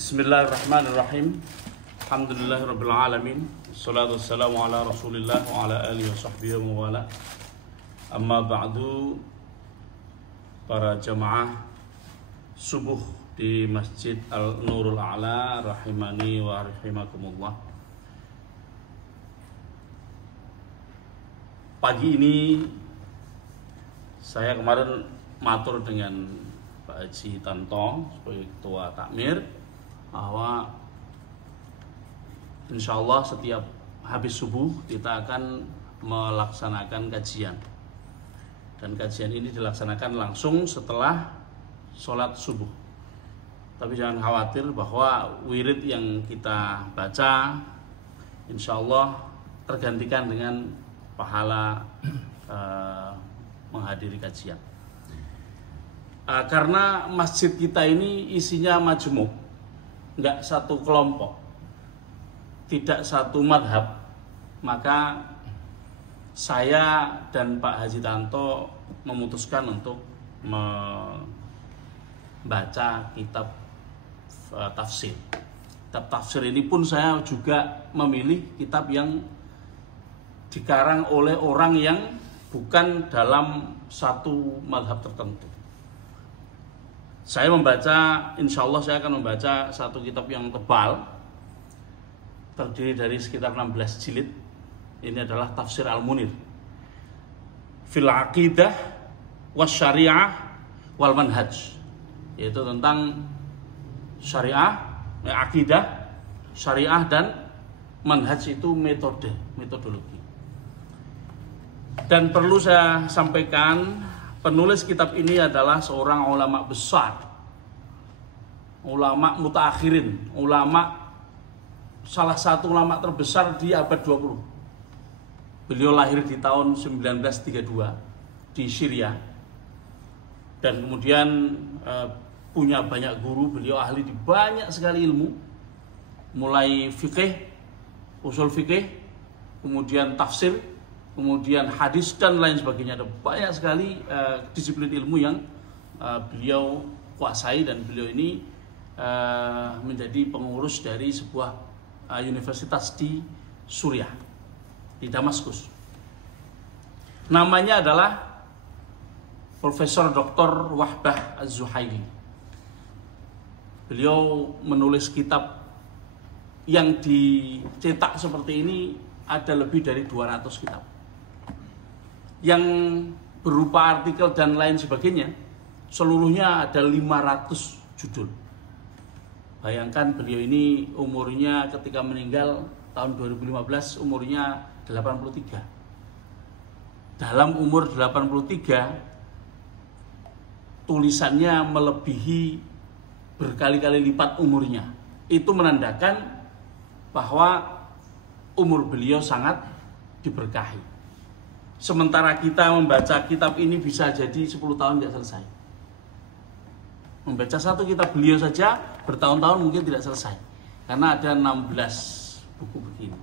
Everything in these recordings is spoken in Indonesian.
Bismillahirrahmanirrahim. Alhamdulillahirabbil alamin. Wassalatu wassalamu ala Rasulillah wa ala alihi washabbihi wa wala. Amma ba'du. Para jamaah subuh di Masjid Al-Nurul A'la rahimani wa rahimakumullah. Pagi ini saya kemarin matur dengan Pak Haji Tanto sebagai ketua takmir bahwa insya Allah setiap habis subuh kita akan melaksanakan kajian, dan kajian ini dilaksanakan langsung setelah sholat subuh. Tapi jangan khawatir bahwa wirid yang kita baca insya Allah tergantikan dengan pahala menghadiri kajian. Karena masjid kita ini isinya majmuk, nggak satu kelompok, tidak satu madhab, maka saya dan Pak Haji Tanto memutuskan untuk membaca kitab tafsir. Kitab tafsir ini pun saya juga memilih kitab yang dikarang oleh orang yang bukan dalam satu madhab tertentu. Saya membaca, insya Allah saya akan membaca satu kitab yang tebal, terdiri dari sekitar 16 jilid. Ini adalah Tafsir Al-Munir Fil Aqidah Was Syariah Wal Manhaj, yaitu tentang syariah, akidah, syariah, dan manhaj itu metodologi. Dan perlu saya sampaikan, penulis kitab ini adalah seorang ulama besar, ulama mutaakhirin, salah satu ulama terbesar di abad 20. Beliau lahir di tahun 1932 di Syria, dan kemudian punya banyak guru. Beliau ahli di banyak sekali ilmu, mulai fikih, usul fikih, kemudian tafsir, kemudian hadis, dan lain sebagainya. Ada banyak sekali disiplin ilmu yang beliau kuasai, dan beliau ini menjadi pengurus dari sebuah universitas di Suriah, di Damaskus. Namanya adalah Profesor Dr. Wahbah Az-Zuhaili. Beliau menulis kitab yang dicetak seperti ini, ada lebih dari 200 kitab yang berupa artikel dan lain sebagainya. Seluruhnya ada 500 judul. Bayangkan, beliau ini umurnya ketika meninggal tahun 2015 umurnya 83. Dalam umur 83 tulisannya melebihi berkali-kali lipat umurnya. Itu menandakan bahwa umur beliau sangat diberkahi. Sementara kita membaca kitab ini bisa jadi 10 tahun tidak selesai. Membaca satu kitab beliau saja bertahun-tahun mungkin tidak selesai, karena ada 16 buku begini.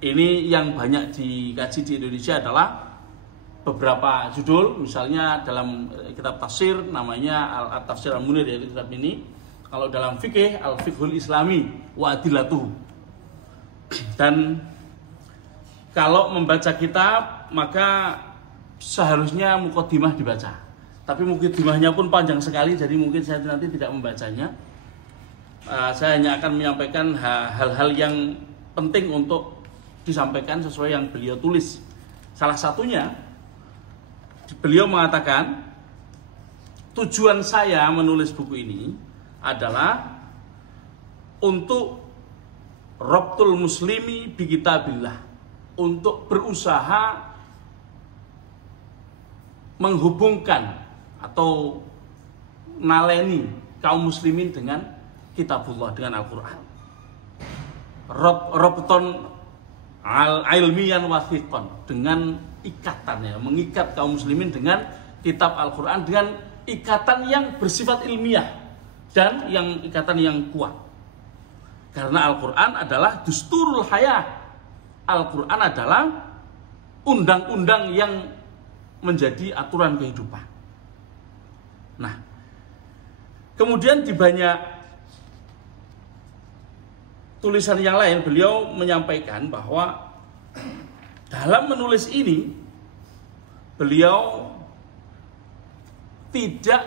Ini yang banyak dikaji di Indonesia adalah beberapa judul. Misalnya dalam kitab tafsir namanya Al-Tafsir Al-Munir, yaitu kitab ini. Kalau dalam fikih, Al-Fiqhul Islami wa Adillatuhu. Dan kalau membaca kitab, maka seharusnya muqaddimah dibaca. Tapi muqaddimahnya pun panjang sekali, jadi mungkin saya nanti tidak membacanya. Saya hanya akan menyampaikan hal-hal yang penting untuk disampaikan sesuai yang beliau tulis. Salah satunya, beliau mengatakan, tujuan saya menulis buku ini adalah untuk Rabtul Muslimi bi Kitabillah, untuk berusaha menghubungkan atau naleni kaum muslimin dengan kitabullah, dengan Al-Quran. Rabton al-ilmiyan wathiqan, dengan ikatannya, mengikat kaum muslimin dengan kitab Al-Quran dengan ikatan yang bersifat ilmiah dan yang ikatan yang kuat. Karena Al-Quran adalah dusturul hayah. Al-Quran adalah undang-undang yang menjadi aturan kehidupan. Nah, kemudian di banyak tulisan yang lain beliau menyampaikan bahwa dalam menulis ini beliau tidak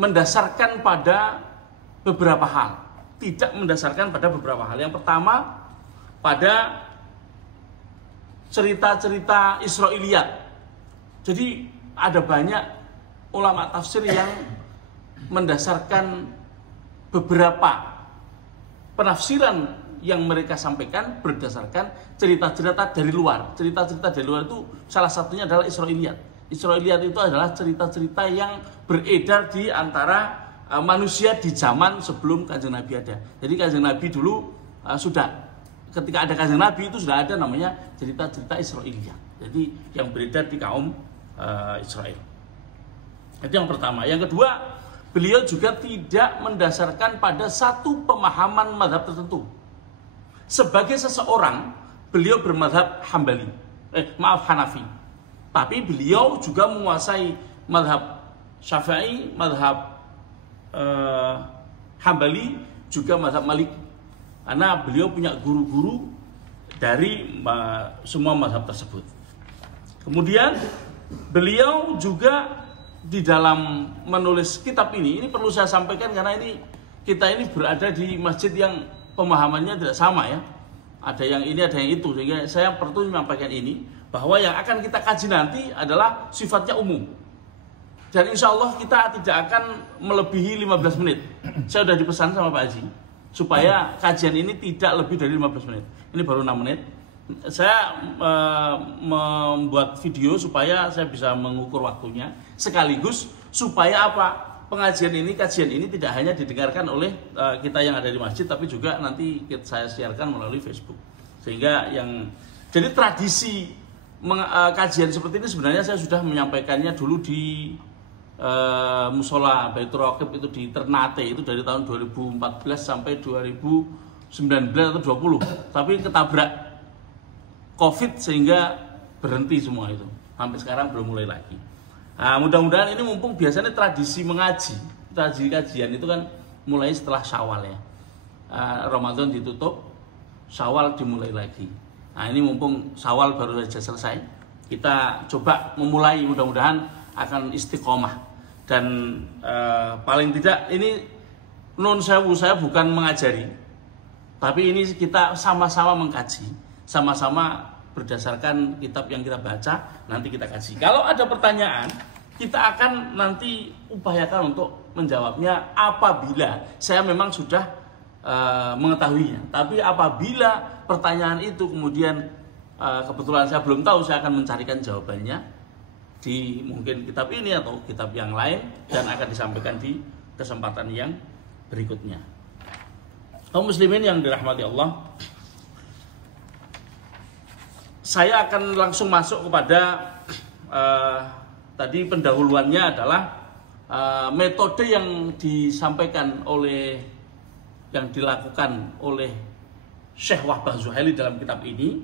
mendasarkan pada beberapa hal. Tidak mendasarkan pada beberapa hal. Yang pertama, pada cerita-cerita Israiliyat. Jadi ada banyak ulama tafsir yang mendasarkan beberapa penafsiran yang mereka sampaikan berdasarkan cerita-cerita dari luar. Cerita-cerita dari luar itu salah satunya adalah Israiliyat. Israiliyat itu adalah cerita-cerita yang beredar di antara manusia di zaman sebelum Kanjeng Nabi ada. Jadi Kanjeng Nabi dulu sudah, ketika ada Kanjeng Nabi itu sudah ada namanya cerita-cerita Israiliyat. Jadi yang beredar di kaum Israel. Itu yang pertama. Yang kedua, beliau juga tidak mendasarkan pada satu pemahaman mazhab tertentu. Sebagai seseorang, beliau bermazhab Hanafi. Tapi beliau juga menguasai mazhab Syafi'i, mazhab Hambali, juga mazhab Malik. Karena beliau punya guru-guru dari semua mazhab tersebut. Kemudian beliau juga di dalam menulis kitab ini perlu saya sampaikan karena kita ini berada di masjid yang pemahamannya tidak sama ya. Ada yang ini, ada yang itu, sehingga saya perlu menyampaikan ini bahwa yang akan kita kaji nanti adalah sifatnya umum. Dan insya Allah kita tidak akan melebihi 15 menit. Saya sudah dipesan sama Pak Haji supaya kajian ini tidak lebih dari 15 menit. Ini baru 6 menit. Saya membuat video supaya saya bisa mengukur waktunya, sekaligus supaya apa? Kajian ini tidak hanya didengarkan oleh kita yang ada di masjid, tapi juga nanti saya siarkan melalui Facebook. Sehingga jadi tradisi kajian seperti ini sebenarnya saya sudah menyampaikannya dulu di Musola Baitur Raqib itu di Ternate, itu dari tahun 2014 sampai 2019 atau 20. Tapi ketabrak COVID sehingga berhenti semua itu. Sampai sekarang belum mulai lagi. Nah, mudah-mudahan ini mumpung biasanya tradisi kajian itu kan mulai setelah Syawal ya. Ramadan ditutup, Syawal dimulai lagi. Nah, ini mumpung Syawal baru saja selesai, kita coba memulai, mudah-mudahan akan istiqomah. Dan paling tidak ini nun sewu, saya bukan mengajari, tapi ini kita sama-sama mengkaji, sama-sama berdasarkan kitab yang kita baca, nanti kita kaji. Kalau ada pertanyaan, kita akan nanti upayakan untuk menjawabnya apabila saya memang sudah mengetahuinya. Tapi apabila pertanyaan itu kemudian kebetulan saya belum tahu, saya akan mencarikan jawabannya di mungkin kitab ini atau kitab yang lain dan akan disampaikan di kesempatan yang berikutnya. Kaum muslimin yang dirahmati Allah, saya akan langsung masuk kepada tadi pendahuluannya adalah metode yang disampaikan yang dilakukan oleh Syekh Wahbah Zuhaili dalam kitab ini.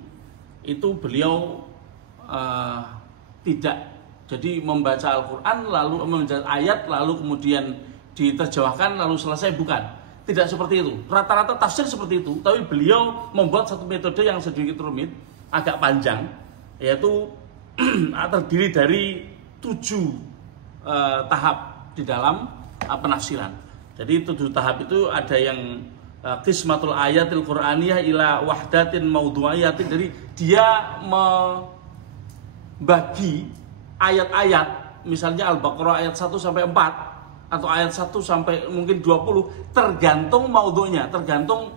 Itu beliau tidak jadi membaca Al-Quran lalu membaca ayat lalu kemudian diterjemahkan lalu selesai, bukan. Tidak seperti itu. Rata-rata tafsir seperti itu, tapi beliau membuat satu metode yang sedikit rumit, agak panjang, yaitu terdiri dari 7 tahap di dalam penafsiran. Jadi 7 tahap itu ada yang qismatul ayatil Qur'aniyah ila wahdatin maudhu'iyatin. Jadi dia membagi ayat-ayat, misalnya Al-Baqarah ayat 1 sampai 4 atau ayat 1 sampai mungkin 20, tergantung maudhu'nya, tergantung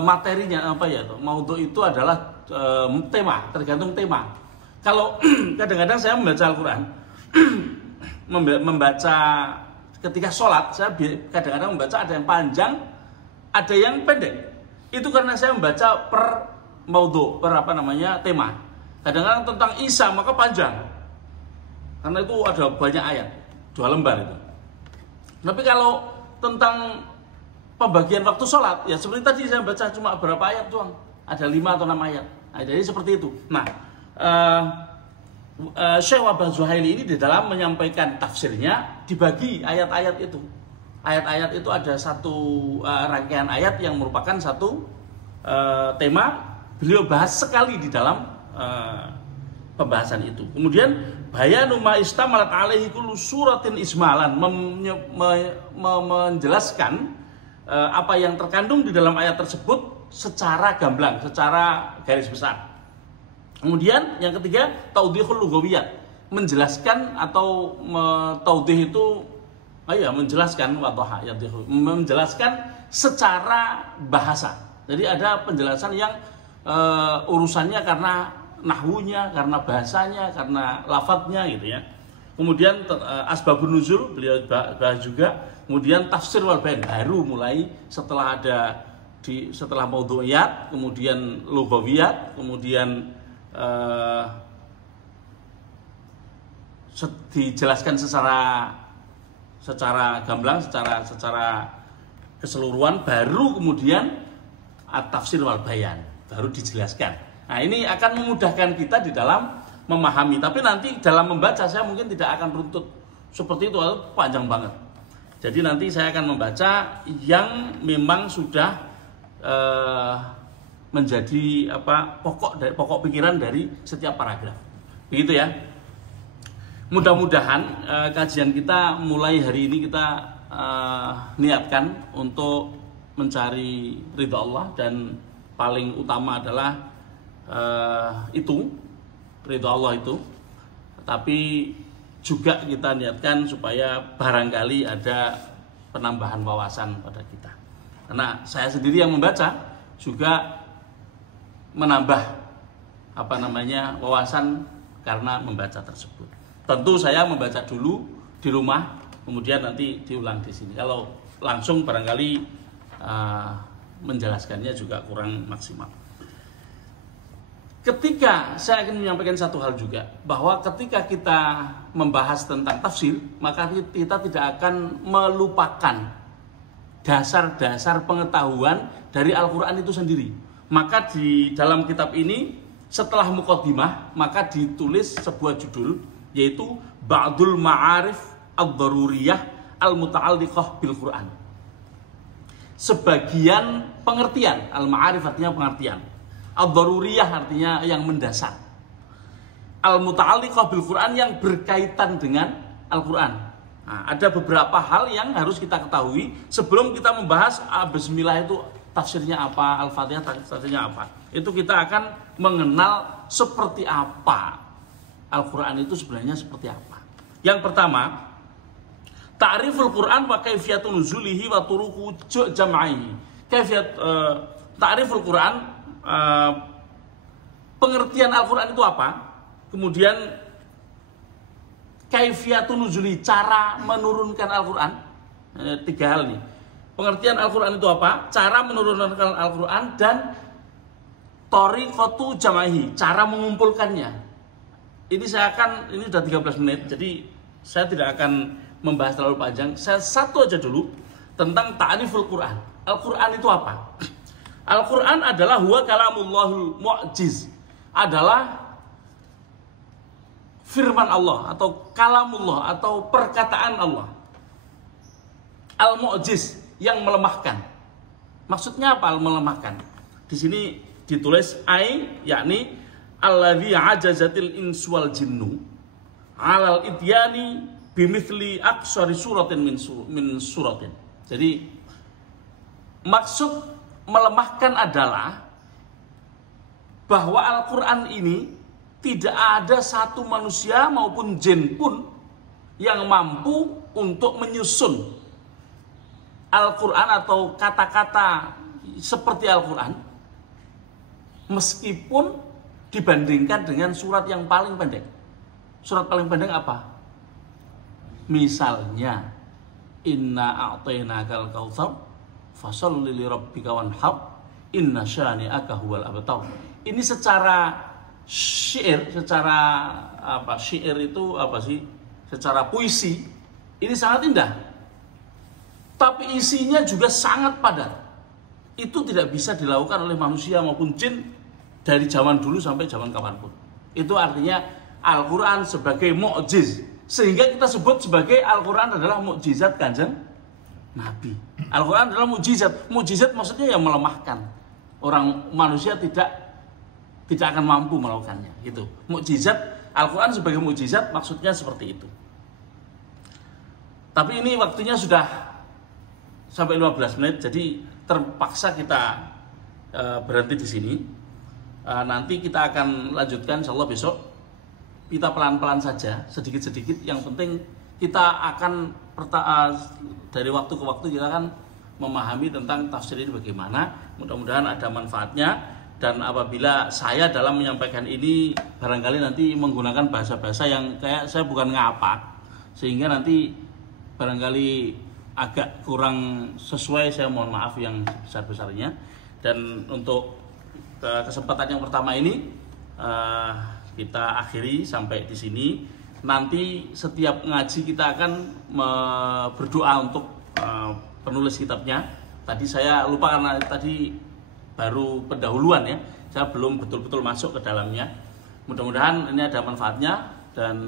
materinya apa ya. Maudhu' itu adalah tema, tergantung tema. Kalau kadang-kadang saya membaca Al-Quran, membaca ketika sholat, saya kadang-kadang membaca ada yang panjang, ada yang pendek. Itu karena saya membaca per maudhu', tema. Kadang-kadang tentang Isa maka panjang, karena itu ada banyak ayat, 2 lembar itu. Tapi kalau tentang pembagian waktu sholat, ya seperti tadi saya baca cuma berapa ayat doang, ada 5 atau 6 ayat. Nah, jadi seperti itu. Nah, Syekh Wahbah Zuhaili ini di dalam menyampaikan tafsirnya dibagi ayat-ayat itu. ayat-ayat itu ada satu rangkaian ayat yang merupakan satu tema, beliau bahas sekali di dalam pembahasan itu. Kemudian bayanu ma istamalat alaihi kullu suratin ismalan, menjelaskan apa yang terkandung di dalam ayat tersebut secara gamblang, secara garis besar. Kemudian yang ketiga taudhihul lughawiyat, menjelaskan atau taudhih itu menjelaskan wadhaha yadhihu, menjelaskan secara bahasa. Jadi ada penjelasan yang urusannya karena nahwunya, karena bahasanya, karena lafadznya gitu ya. Kemudian asbabun nuzul beliau bahas juga. Kemudian tafsir wal bayan baru mulai setelah setelah maudhu'iyat, kemudian lughawiyat, kemudian dijelaskan secara gamblang, secara keseluruhan, baru kemudian at-tafsir wal bayan baru dijelaskan. Nah, ini akan memudahkan kita di dalam memahami. Tapi nanti dalam membaca saya mungkin tidak akan runtut seperti itu, panjang banget. Jadi nanti saya akan membaca yang memang sudah menjadi pokok pikiran dari setiap paragraf. Begitu ya. Mudah-mudahan kajian kita mulai hari ini kita niatkan untuk mencari ridha Allah, dan paling utama adalah ridha Allah itu. Tapi juga kita niatkan supaya barangkali ada penambahan wawasan pada kita. Karena saya sendiri yang membaca juga menambah wawasan karena membaca tersebut. Tentu saya membaca dulu di rumah, kemudian nanti diulang di sini. Kalau langsung barangkali menjelaskannya juga kurang maksimal. Ketika saya ingin menyampaikan satu hal juga, bahwa ketika kita membahas tentang tafsir, maka kita tidak akan melupakan dasar-dasar pengetahuan dari Al-Quran itu sendiri. Maka di dalam kitab ini, setelah muqaddimah, maka ditulis sebuah judul, yaitu Ba'dul Ma'arif Ad-Daruriyah Al-Muta'alliqah Bil-Quran. Sebagian pengertian, Al-Ma'arif artinya pengertian, Ad-Daruriyah artinya yang mendasar, Al-Muta'alliqah Bil-Quran yang berkaitan dengan Al-Quran. Nah, ada beberapa hal yang harus kita ketahui sebelum kita membahas Bismillah itu tafsirnya apa, Al-Fatihah tafsirnya apa. Itu kita akan mengenal seperti apa Al-Quran itu sebenarnya seperti apa. Yang pertama, ta'riful Quran wa kaifiyatun nuzulihi wa turuqu jam'ihi. Kaifiyat ta'riful Quran, pengertian Al-Quran itu apa? Kemudian kaifiyatun nuzuli, cara menurunkan Al-Quran. Tiga hal nih. Pengertian Al-Quran itu apa? Cara menurunkan Al-Quran, dan thariqatu jam'ihi, cara mengumpulkannya. Ini sudah 13 menit, jadi saya tidak akan membahas terlalu panjang. Saya satu aja dulu tentang ta'riful Quran. Al-Quran itu apa? Al-Quran adalah huwa kalamullahul mu'jiz, adalah firman Allah atau kalamullah atau perkataan Allah. Al-mu'jiz, yang melemahkan. Maksudnya apa melemahkan? Di sini ditulis yakni alladzi ajazatil insu wal jinnu alal ityani bimithli aqsari suratin min suratin. Jadi maksud melemahkan adalah bahwa Al-Quran ini tidak ada satu manusia maupun jin pun yang mampu untuk menyusun Al-Quran atau kata-kata seperti Al-Quran, meskipun dibandingkan dengan surat yang paling pendek. Surat paling pendek apa? Misalnya, inna a'tainakal kautsar fasholli li rabbika wanhar inna syani'aka huwal abtar. Ini secara syair, syair itu apa sih? Secara puisi ini sangat indah. Tapi isinya juga sangat padat. Itu tidak bisa dilakukan oleh manusia maupun jin dari zaman dulu sampai zaman kapanpun. Itu artinya Al-Quran sebagai mu'jiz. Sehingga kita sebut sebagai Al-Quran adalah mukjizat Kanjeng nabi. Al-Quran adalah mukjizat. Mukjizat maksudnya yang melemahkan. Orang manusia tidak akan mampu melakukannya. Gitu. Mukjizat, Al-Quran sebagai mukjizat maksudnya seperti itu. Tapi ini waktunya sudah sampai 15 menit, jadi terpaksa kita berhenti di sini. Nanti kita akan lanjutkan insyaallah besok. Kita pelan-pelan saja, sedikit-sedikit. Yang penting kita akan dari waktu ke waktu kita akan memahami tentang tafsir ini bagaimana. Mudah-mudahan ada manfaatnya. Dan apabila saya dalam menyampaikan ini barangkali nanti menggunakan bahasa-bahasa yang kayak saya bukan ngapak, sehingga nanti barangkali agak kurang sesuai, saya mohon maaf yang besar-besarnya. Dan untuk kesempatan yang pertama ini kita akhiri sampai di sini. Nanti setiap ngaji kita akan berdoa untuk penulis kitabnya. Tadi saya lupa karena tadi baru pendahuluan ya, saya belum betul-betul masuk ke dalamnya. Mudah-mudahan ini ada manfaatnya dan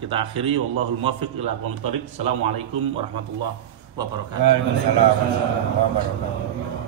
kita akhiri. Wallahul muwaffiq ila aqwamit thoriq. Assalamualaikum warahmatullahi wabarakatuh. Waalaikumsalam warahmatullahi wabarakatuh.